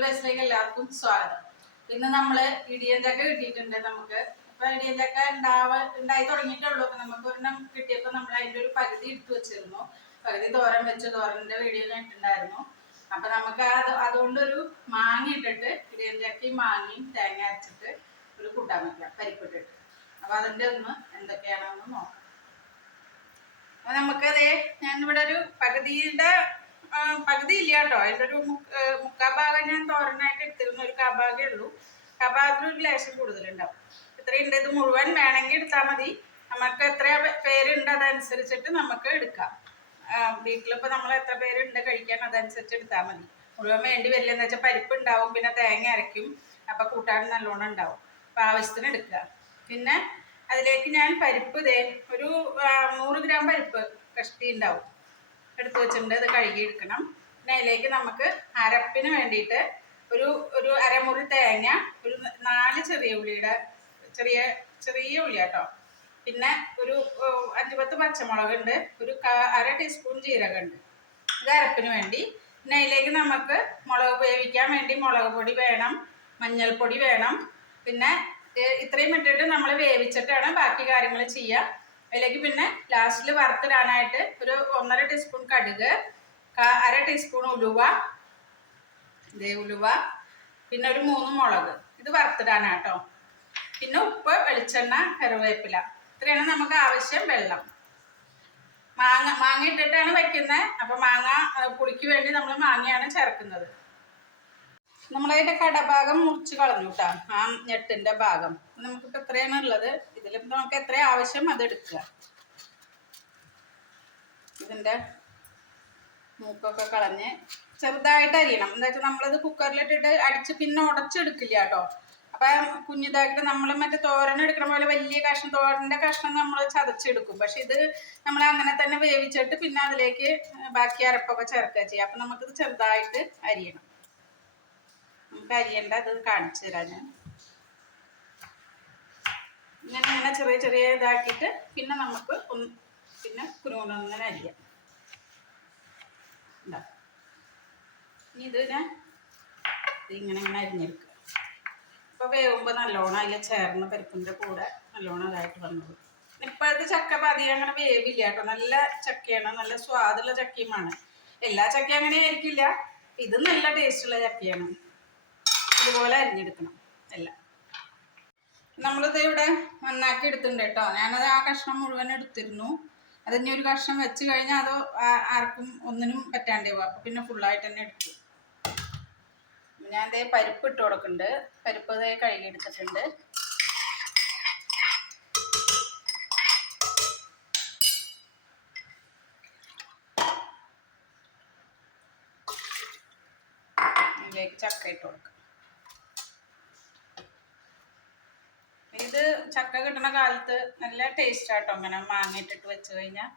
പുതിയൊരു വയസ്സിലേക്ക് എല്ലാവർക്കും സ്വാഗതം. ഇന്ന് നമ്മള് ഇടിയഞ്ചക്ക കിട്ടിയിട്ടുണ്ട് നമുക്ക്. അപ്പൊ ഇടിയഞ്ചക്ക ഉണ്ടായി തുടങ്ങിയിട്ടുള്ളൂ. അപ്പൊ നമുക്ക് ഒരെണ്ണം കിട്ടിയപ്പോൾ നമ്മൾ അതിന്റെ ഒരു പകുതി എടുത്തു വെച്ചിരുന്നു. പകുതി തോരൻ വെച്ച് തോരന്റെ വീഡിയോ ഇട്ടുണ്ടായിരുന്നു. അപ്പൊ നമുക്ക് അതുകൊണ്ടൊരു മാങ്ങ ഇട്ടിട്ട് ഇടിയഞ്ചക്കയും മാങ്ങയും തേങ്ങ അരച്ചിട്ട് ഒരു കൂട്ടാൻ വെക്കാം, പരിപ്പിട്ടിട്ട്. അപ്പൊ അതിന്റെ ഒന്ന് എന്തൊക്കെയാണെന്ന് നോക്കാം. അപ്പൊ നമുക്കതേ ഞാനിവിടെ ഒരു പകുതി ഇല്ല കേട്ടോ, അതിൻ്റെ ഒരു മുക്കാഭാഗം ഞാൻ തോരനായിട്ട് എടുത്തിരുന്നു. ഒരു കാഭാഗേ ഉള്ളൂ. കാഭാഗത്തിന് ഒരു ലേശം കൂടുതലുണ്ടാവും. ഇത്രയുണ്ട്. ഇത് മുഴുവൻ വേണമെങ്കിൽ എടുത്താൽ മതി. നമുക്ക് എത്ര പേരുണ്ട് അതനുസരിച്ചിട്ട് നമുക്ക് എടുക്കാം. വീട്ടിലിപ്പോൾ നമ്മൾ എത്ര പേരുണ്ട് കഴിക്കാൻ അതനുസരിച്ച് എടുത്താൽ മതി. മുഴുവൻ വേണ്ടി വരില്ല. എന്ന് വെച്ചാൽ പരിപ്പ് ഉണ്ടാവും, പിന്നെ തേങ്ങ അരയ്ക്കും, അപ്പം കൂട്ടാൻ നല്ലോണം ഉണ്ടാവും. അപ്പം ആവശ്യത്തിന് എടുക്കുക. പിന്നെ അതിലേക്ക് ഞാൻ പരിപ്പ് ഒരു 100 ഗ്രാം പരിപ്പ് കഷ്ടി ഉണ്ടാവും എടുത്ത് വെച്ചിട്ടുണ്ട്. ഇത് കഴുകി എടുക്കണം. പിന്നെ അതിലേക്ക് നമുക്ക് അരപ്പിന് വേണ്ടിയിട്ട് ഒരു അരമുറി തേങ്ങ, ഒരു 4 ചെറിയ ഉള്ളിയുടെ ചെറിയ ഉള്ളി കേട്ടോ, പിന്നെ ഒരു 5-10 പച്ചമുളകുണ്ട്, ഒരു 1/2 ടീസ്പൂൺ ജീരകമുണ്ട്. ഇത് അരപ്പിന് വേണ്ടി. പിന്നെ അതിലേക്ക് നമുക്ക് മുളക് വേവിക്കാൻ വേണ്ടി മുളക് പൊടി വേണം, മഞ്ഞൾപ്പൊടി വേണം. പിന്നെ ഇത്രയും ഇട്ടിട്ട് നമ്മൾ വേവിച്ചിട്ടാണ് ബാക്കി കാര്യങ്ങൾ ചെയ്യുക. അതിലേക്ക് പിന്നെ ലാസ്റ്റിൽ വറുത്തിടാനായിട്ട് ഒരു 1.5 ടീസ്പൂൺ കടുക്, 1/2 ടീസ്പൂൺ ഉലുവ, പിന്നെ ഒരു 3 മുളക്. ഇത് വറുത്തിടാനാട്ടോ. പിന്നെ ഉപ്പ്, വെളിച്ചെണ്ണ, കറിവേപ്പില. ഇത്രയാണ് നമുക്ക് ആവശ്യം. വെള്ളം. മാങ്ങ ഇട്ടിട്ടാണ് വെക്കുന്നത്. അപ്പം മാങ്ങ പുളിക്ക് വേണ്ടി നമ്മൾ മാങ്ങയാണ് ചേർക്കുന്നത്. നമ്മളതിൻ്റെ കടഭാഗം മുറിച്ച് കളഞ്ഞു കേട്ടോ, ആ ഞെട്ടിൻ്റെ ഭാഗം. നമുക്കിപ്പോൾ എത്രയാണ് ഉള്ളത്, ഇതിൽ നമുക്ക് എത്ര ആവശ്യം അതെടുക്കുക. ഇതിൻ്റെ മൂക്കൊക്കെ കളഞ്ഞ് ചെറുതായിട്ട് അരിയണം. എന്താ വെച്ചാൽ നമ്മളിത് കുക്കറിലിട്ടിട്ട് അടിച്ച് പിന്നെ ഉടച്ചെടുക്കില്ല കേട്ടോ. അപ്പം കുഞ്ഞിതായിട്ട് നമ്മൾ മറ്റേ തോരൻ എടുക്കണ പോലെ വലിയ കഷ്ണം, തോരൻ്റെ കഷ്ണം നമ്മൾ ചതച്ചെടുക്കും. പക്ഷെ ഇത് നമ്മൾ അങ്ങനെ തന്നെ വേവിച്ചിട്ട് പിന്നെ അതിലേക്ക് ബാക്കി അരപ്പൊക്കെ ചേർക്കുക ചെയ്യുക. അപ്പം നമുക്കിത് ചെറുതായിട്ട് അരിയണം. നമുക്ക് അരിയേണ്ട അത് കാണിച്ചു തരാം ഞാൻ. ഇങ്ങനെ ചെറിയ ഇതാക്കിയിട്ട് പിന്നെ നമുക്ക് പിന്നെ കുരുമുളക് അരിയാം. ഇനി ഇതിനെ ഇങ്ങനെ അരിഞ്ഞെടുക്കുക. ഇപ്പോൾ വേവുമ്പോൾ നല്ലോണം അതിൽ ചേർന്ന് പരിപ്പിൻ്റെ കൂടെ നല്ലോണം ഇതായിട്ട് വന്നത്. ഇപ്പോഴത്തെ ചക്ക അധികം അങ്ങനെ വേവില്ല കേട്ടോ. നല്ല ചക്കയാണ്, നല്ല സ്വാദുള്ള ചക്കയുമാണ്. എല്ലാ ചക്കയും അങ്ങനെ ആയിരിക്കില്ല. ഇത് നല്ല ടേസ്റ്റുള്ള ചക്കയാണ്. ഇതുപോലെ അരിഞ്ഞെടുക്കണം എല്ലാം. നമ്മളിത് ഇവിടെ നന്നാക്കി എടുത്തിട്ടുണ്ട് കേട്ടോ. ഞാനത് ആ കഷ്ണം മുഴുവൻ എടുത്തിരുന്നു. അതിന് ഒരു കഷ്ണം വെച്ച് കഴിഞ്ഞാൽ അത് ആർക്കും ഒന്നിനും പറ്റാണ്ടേ പോകും. അപ്പം പിന്നെ ഫുള്ളായിട്ട് തന്നെ എടുത്തു. ഞാൻ പരിപ്പ് ഇട്ട് കൊടുക്കുന്നുണ്ട്. പരിപ്പ് കഴുകി എടുത്തിട്ടുണ്ട്. ഇതിലേക്ക് ചക്ക ഇട്ട് കൊടുക്കാം. ഇത് ചക്ക കിട്ടുന്ന കാലത്ത് നല്ല ടേസ്റ്റ് ആട്ടോ. അങ്ങനെ മാങ്ങ ഇട്ടിട്ട് വെച്ച് കഴിഞ്ഞാൽ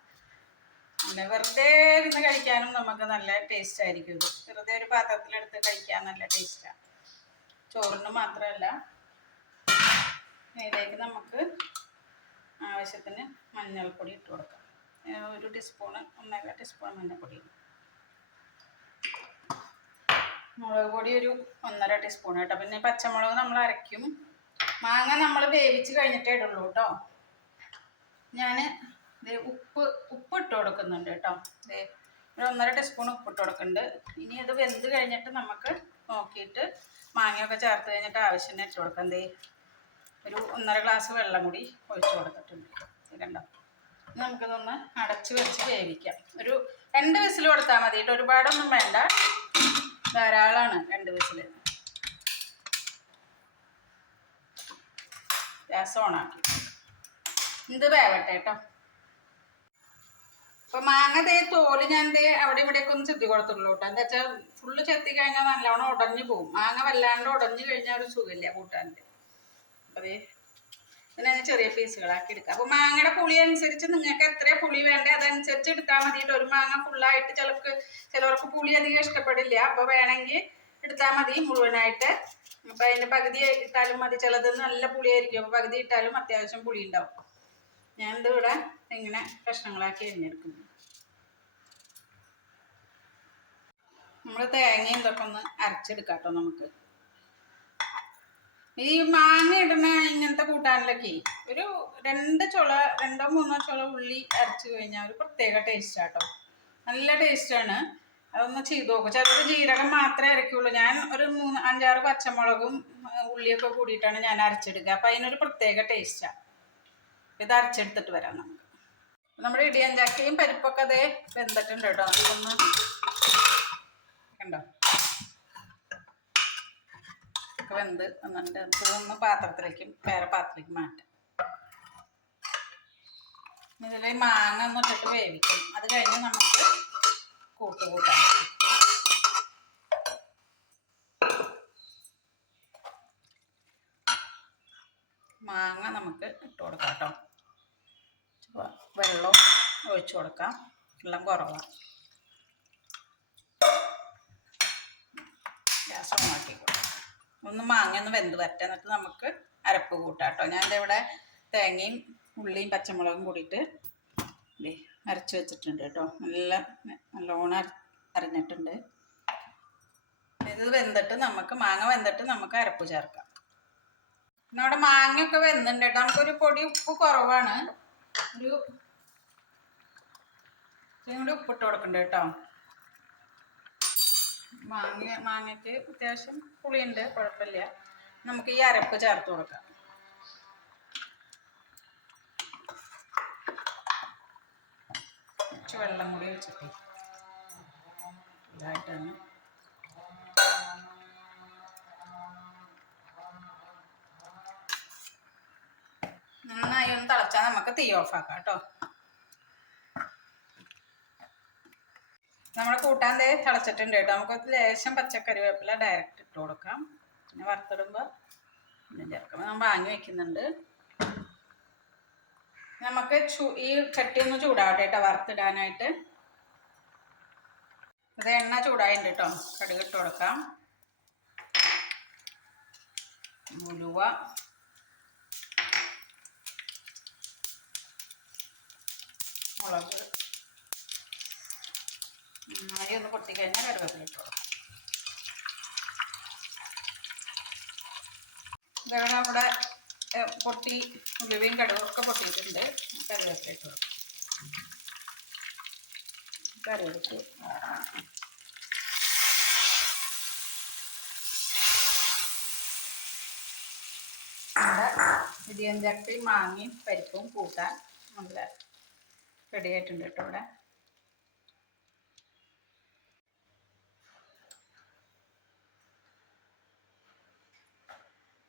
നല്ല വെറുതെ ഇരുന്ന് കഴിക്കാനും നമുക്ക് നല്ല ടേസ്റ്റ് ആയിരിക്കും. ഇത് വെറുതെ ഒരു പാത്രത്തിലെടുത്ത് കഴിക്കാൻ നല്ല ടേസ്റ്റാണ്. ചോറിന് മാത്രമല്ല. ഇതിലേക്ക് നമുക്ക് ആവശ്യത്തിന് മഞ്ഞൾപ്പൊടി ഇട്ട് കൊടുക്കാം. 1 ടീസ്പൂണ് 1.5 ടീസ്പൂൺ മഞ്ഞൾപ്പൊടി. മുളക് പൊടി ഒരു 1.5 ടീസ്പൂൺ കേട്ടോ. പിന്നെ പച്ചമുളക് നമ്മൾ അരയ്ക്കും. മാങ്ങ നമ്മൾ വേവിച്ച് കഴിഞ്ഞിട്ടേ ഇടുള്ളൂ കേട്ടോ. ഞാൻ ഉപ്പ് ഇട്ട് കൊടുക്കുന്നുണ്ട് കേട്ടോ. ഒരു 1.5 ടീസ്പൂൺ ഉപ്പ് ഇട്ട് കൊടുക്കുന്നുണ്ട്. ഇനി അത് വെന്ത് കഴിഞ്ഞിട്ട് നമുക്ക് നോക്കിയിട്ട് മാങ്ങയൊക്കെ ചേർത്ത് കഴിഞ്ഞിട്ട് ആവശ്യത്തിന് ഇട്ട് കൊടുക്കാം. ഒരു 1.5 ഗ്ലാസ് വെള്ളം കൂടി ഒഴിച്ച് കൊടുത്തിട്ടുണ്ട്. ഇതുണ്ടോ. നമുക്കിതൊന്ന് അടച്ച് വെച്ച് വേവിക്കാം. ഒരു 2 വിസിൽ കൊടുത്താൽ മതി കേട്ടോ. ഒരുപാടൊന്നും വേണ്ട, ധാരാളമാണ് 2 വിസിൽ. ഗ്യാസ് ഓണാക്കി ഇത് വേവട്ടെ കേട്ടോ. അപ്പോൾ മാങ്ങ തോല് ഞാൻ അവിടെ ഇവിടെയൊക്കെ ഒന്ന് ചെത്തി കൊടുത്തുള്ളൂ കേട്ടോ. എന്താ വെച്ചാൽ ഫുള്ള് ചെത്തി കഴിഞ്ഞാൽ നല്ലോണം ഉടഞ്ഞു പോകും. മാങ്ങ വല്ലാണ്ട് ഉടഞ്ഞു കഴിഞ്ഞാൽ ഒരു സുഖമില്ല കൂട്ടാൻ്റെ. അപ്പോൾ ഇതിനെ ചെറിയ പീസുകളാക്കി എടുക്കുക. അപ്പോൾ മാങ്ങയുടെ പുളി അനുസരിച്ച് നിങ്ങൾക്ക് എത്ര പുളി വേണ്ടേ അതനുസരിച്ച് എടുത്താൽ മതിയിട്ട്. ഒരു മാങ്ങ ഫുള്ളായിട്ട് ചിലവർക്ക് പുളി അധികം ഇഷ്ടപ്പെടില്ല. അപ്പോൾ വേണമെങ്കിൽ എടുത്താൽ മതി മുഴുവനായിട്ട്. അപ്പോൾ അതിൻ്റെ പകുതി ഇട്ടാലും മതി. ചിലത് നല്ല പുളിയായിരിക്കും. അപ്പോൾ പകുതി ഇട്ടാലും അത്യാവശ്യം പുളി ഉണ്ടാവും. ഞാനിത് ഇവിടെ ഇങ്ങനെ കഷ്ണങ്ങളാക്കി അരിഞ്ഞെടുക്കുന്നു. നമ്മൾ തേങ്ങയും ഇതൊക്കെ ഒന്ന് അരച്ചെടുക്കാം കേട്ടോ. നമുക്ക് ഈ മാങ്ങ ഇടുന്ന ഇങ്ങനത്തെ കൂട്ടാനിലൊക്കെ ഒരു 2-3 ചുള ഉള്ളി അരച്ച് കഴിഞ്ഞാൽ ഒരു പ്രത്യേക ടേസ്റ്റാട്ടോ. നല്ല ടേസ്റ്റാണ്. അതൊന്ന് ചെയ്ത് നോക്കും. ചിലർ ജീരകം മാത്രമേ അരയ്ക്കുള്ളൂ. ഞാൻ ഒരു 5-6 പച്ചമുളകും ഉള്ളിയൊക്കെ കൂടിയിട്ടാണ് ഞാൻ അരച്ചെടുക്കുക. അപ്പം അതിനൊരു പ്രത്യേക ടേസ്റ്റാണ്. ഇത് അരച്ചെടുത്തിട്ട് വരാം നമുക്ക്. നമ്മുടെ ഇടിയൻ ചക്കയും പരിപ്പൊക്കെ അതേ വെന്തിട്ടുണ്ട് കേട്ടോ. നമുക്കൊന്ന് കണ്ടോ ഒക്കെ വെന്ത് വന്നിട്ട് നമുക്കൊന്ന് വേറെ പാത്രത്തിലേക്ക് മാറ്റാം. ഇതിൽ മാങ്ങ ഒന്ന് ഇട്ടിട്ട് വേവിക്കും. അത് കഴിഞ്ഞ് നമുക്ക് കൂട്ടാം. മാങ്ങ നമുക്ക് ഇട്ട് കൊടുക്കാം കേട്ടോ. വെള്ളം ഒഴിച്ചു കൊടുക്കാം. വെള്ളം കുറവാണ്. ഗ്യാസ് ഓണാക്കി കൊടുക്കാം. ഒന്ന് മാങ്ങ ഒന്ന് വെന്ത് വരട്ടെ. എന്നിട്ട് നമുക്ക് അരപ്പ് കൂട്ടാം കേട്ടോ. ഞാനിവിടെ തേങ്ങയും ഉള്ളിയും പച്ചമുളകും കൂടിയിട്ട് അരച്ച് വെച്ചിട്ടുണ്ട് കേട്ടോ. നല്ലോണം അരഞ്ഞിട്ടുണ്ട്. ഇത് വെന്തിട്ട് മാങ്ങ വെന്തിട്ട് നമുക്ക് അരപ്പ് ചേർക്കാം. നമ്മുടെ മാങ്ങയൊക്കെ വെന്തുണ്ട് കേട്ടോ. നമുക്കൊരു പൊടി ഉപ്പ് കുറവാണ്. കൂടി ഉപ്പിട്ട് കൊടുക്കണ്ട കേട്ടോ. മാങ്ങയ്ക്ക് അത്യാവശ്യം പുളിയുണ്ട്, കുഴപ്പമില്ല. നമുക്ക് ഈ അരപ്പ് ചേർത്ത് കൊടുക്കാം. കുറച്ച് വെള്ളം കൂടി വെച്ചിട്ട് ഇതായിട്ടാണ്. നന്നായി ഒന്ന് തിളച്ചാൽ നമുക്ക് തീ ഓഫാക്കാം കേട്ടോ. നമ്മുടെ കൂട്ടാൻ തിളച്ചിട്ടുണ്ട് കേട്ടോ. നമുക്ക് ലേശം പച്ചക്കറിവേപ്പില ഡയറക്റ്റ് ഇട്ട് കൊടുക്കാം. പിന്നെ വറുത്തിടുമ്പോൾ പിന്നെ ചേർക്കാം. ഞാൻ വാങ്ങി വയ്ക്കുന്നുണ്ട്. നമുക്ക് ഈ ചട്ടി ഒന്ന് ചൂടാവട്ടെ കേട്ടോ വറുത്തിടാനായിട്ട്. ഇത് എണ്ണ ചൂടായിട്ടുണ്ട് കേട്ടോ. കടുക് ഇട്ട് കൊടുക്കാം. ഉലുവ, മുളക് നന്നായി ഒന്ന് പൊട്ടിക്കഴിഞ്ഞാൽ കറിവേപ്പില ഇട്ട് കൊടുക്കാം. ഇതാണ് നമ്മുടെ ഉലുവയും കടുകൊക്കെ പൊട്ടിയിട്ടുണ്ട്. കറിവേപ്പില ഇട്ട് കൊടുക്കാം. കറിവേപ്പില നമ്മുടെ ഇടിയൻ ചക്കയും മാങ്ങയും പരിപ്പും കൂട്ടാൻ നല്ല റെഡി ആയിട്ടുണ്ട് കേട്ടോ. ഇവിടെ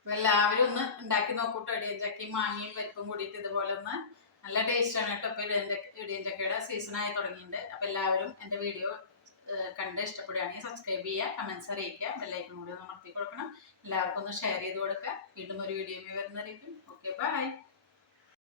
എല്ലാവരും ഒന്ന് ഉണ്ടാക്കി നോക്കൂട്ടോ. ഇടിയൻ ചക്കയും മാങ്ങയും പരിപ്പും കൂടിയിട്ട് ഇതുപോലെ ഒന്ന് നല്ല ടേസ്റ്റാണ് കേട്ടോ. ഇപ്പോൾ ഇടിയൻ ചക്കയുടെ സീസണായി തുടങ്ങിയിട്ടുണ്ട്. അപ്പോൾ എല്ലാവരും എൻ്റെ വീഡിയോ കണ്ട് ഇഷ്ടപ്പെടുകയാണെങ്കിൽ സബ്സ്ക്രൈബ് ചെയ്യുക, കമൻസ് അറിയിക്കുക, ബെല്ലൈക്കൺ കൂടി ഒന്ന് അമർത്തി കൊടുക്കണം. എല്ലാവർക്കും ഒന്ന് ഷെയർ ചെയ്ത് കൊടുക്കുക. വീണ്ടും ഒരു വീഡിയോ വരുന്നതായിരിക്കും. Okay, by.